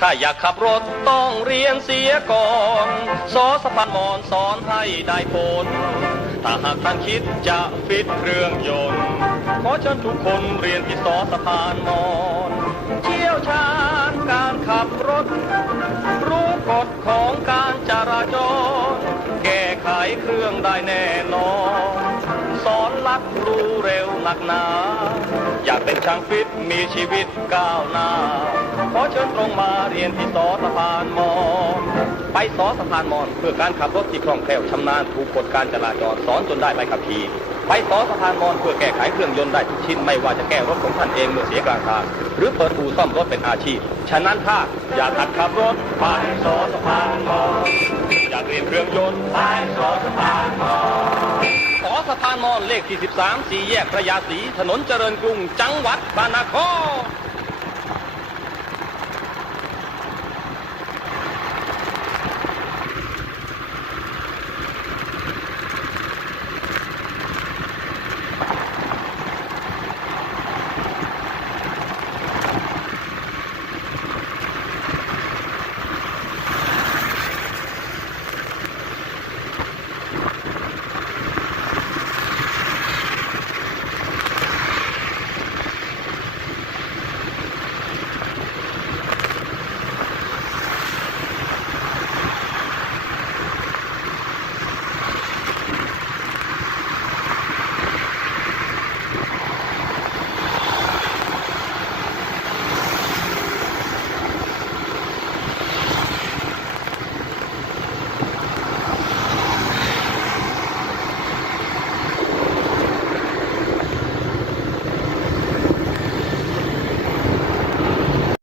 ถ้าอยากขับรถต้องเรียนเสียก่อนสอสะพานมอนสอนให้ได้ผล ถ้าหากท่านคิดจะฟิตเครื่องยนต์ ขอเชิญทุกคนเรียนที่สอสะพานมอนเชี่ยวชาญการขับรถ รู้กฎของการจราจร แก้ไขเครื่องได้แน่นอนสอนลักรู้เร็วหนักหนา อยากเป็นช่างฟิตมีชีวิตก้าวหน้าขอเตรงมาเรียนที่สอสะพานมอนไปสอสะพานมอนเพื่อการขับรถที่คล่องแคล่วชำนาญถูกกฎการจราจรสอนจนได้ใบขับขี่ไปสอสะพานมอนเพื่อแก้ไขเครื่องยนต์ได้ทุกชิ้นไม่ว่าจะแก้รถของท่านเองเมื่อเสียกลางทาง หรือเปิดอู่ซ่อมรถเป็นอาชีพ ฉะนั้นถ้าอยากหัดขับรถไปสอสะพานมอนอยากเรียนเครื่องยนต์ไปสอสะพานมอนสอสะพานมอนเลขที่ 13 สี่แยกพระยาศรีถนนเจริญกรุงจังหวัดบานาคร